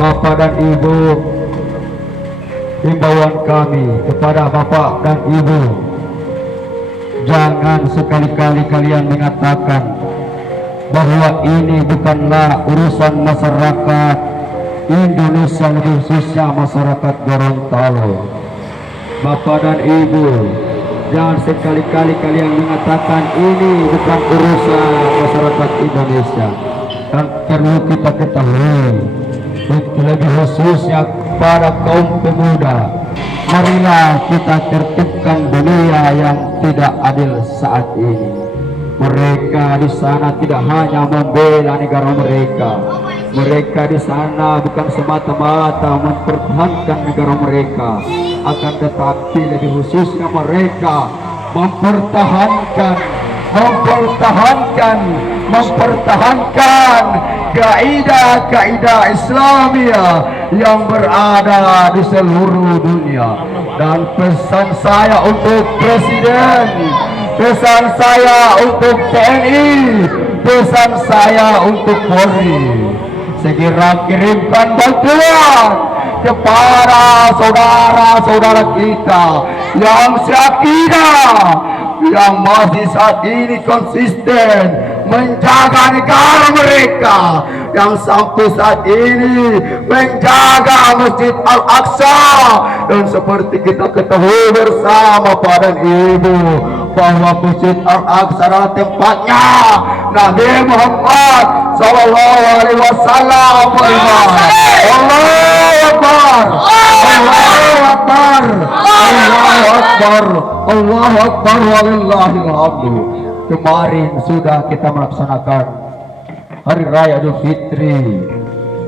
Bapak dan Ibu, himbauan kami kepada Bapak dan Ibu, jangan sekali-kali kalian mengatakan bahwa ini bukanlah urusan masyarakat Indonesia, lebih khususnya masyarakat Gorontalo. Bapak dan Ibu, jangan sekali-kali kalian mengatakan ini bukan urusan masyarakat Indonesia. Dan perlu kita ketahui, lebih khususnya pada kaum pemuda, marilah kita tertibkan dunia yang tidak adil saat ini. Mereka di sana tidak hanya membela negara mereka. Mereka di sana bukan semata-mata mempertahankan negara mereka, akan tetapi lebih khususnya mereka mempertahankan kaidah-kaidah Islamiyah yang berada di seluruh dunia. Dan pesan saya untuk Presiden, pesan saya untuk TNI, pesan saya untuk Polri, segera kirimkan bantuan kepada saudara-saudara kita yang seakidah, yang masih saat ini konsisten menjaga negara mereka, yang sampai saat ini menjaga Masjid Al-Aqsa. Dan seperti kita ketahui bersama Bapak dan Ibu, bahwa Masjid Al-Aqsa adalah tempatnya Nabi Muhammad Sallallahu Alaihi Wasallam. Allahu Akbar, Allahu Akbar, Allahu Akbar, Allahu Akbar, walillahil hamdu. Kemarin sudah kita melaksanakan Hari Raya Idul Fitri.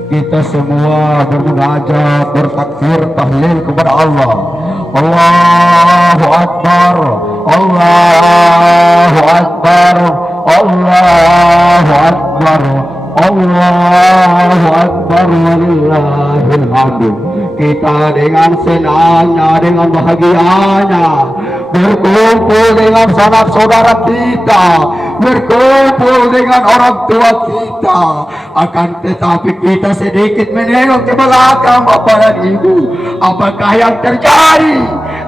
Kita semua bermunajat, bertakbir, tahlil kepada Allah. Allahu Akbar, Allahu Akbar, Allahu Akbar, Allahu Akbar, walillahil hamdu. Kita dengan senangnya, dengan bahagianya berkumpul dengan sanak saudara kita, berkumpul dengan orang tua kita. Akan tetapi kita sedikit menengok ke belakang Bapak dan Ibu, apakah yang terjadi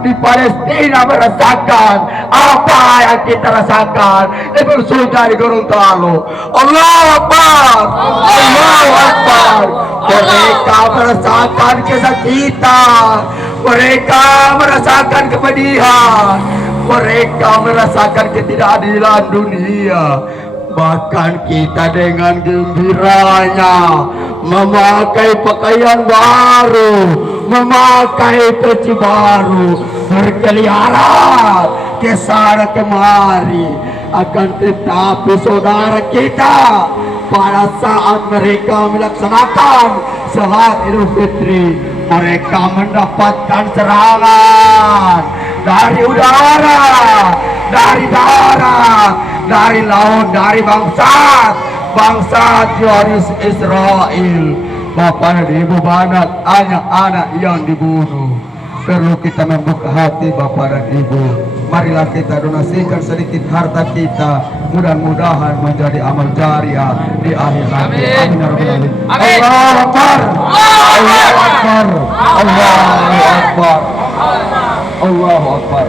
di Palestina, merasakan apa yang kita rasakan di bersudah di Gorontalo. Allahu Akbar, Allahu Akbar. Mereka merasakan kesakitan, mereka merasakan kepedihan, mereka merasakan ketidakadilan dunia. Bahkan kita dengan gembiranya memakai pakaian baru, memakai peci baru, berkeliaran ke sana kemari. Akan tetapi saudara kita, pada saat mereka melaksanakan salat Idul Fitri, mereka mendapatkan serangan dari udara, dari darat, dari laut, dari bangsa Zionis Israel. Bapak dan Ibu, banyak anak-anak yang dibunuh. Perlu kita membuka hati Bapak dan Ibu. Marilah kita donasikan sedikit harta kita, mudah-mudahan menjadi amal jariah di akhir nanti. Amin. Allahu Akbar, Allahu Akbar, Allahu Akbar, Allahu Akbar.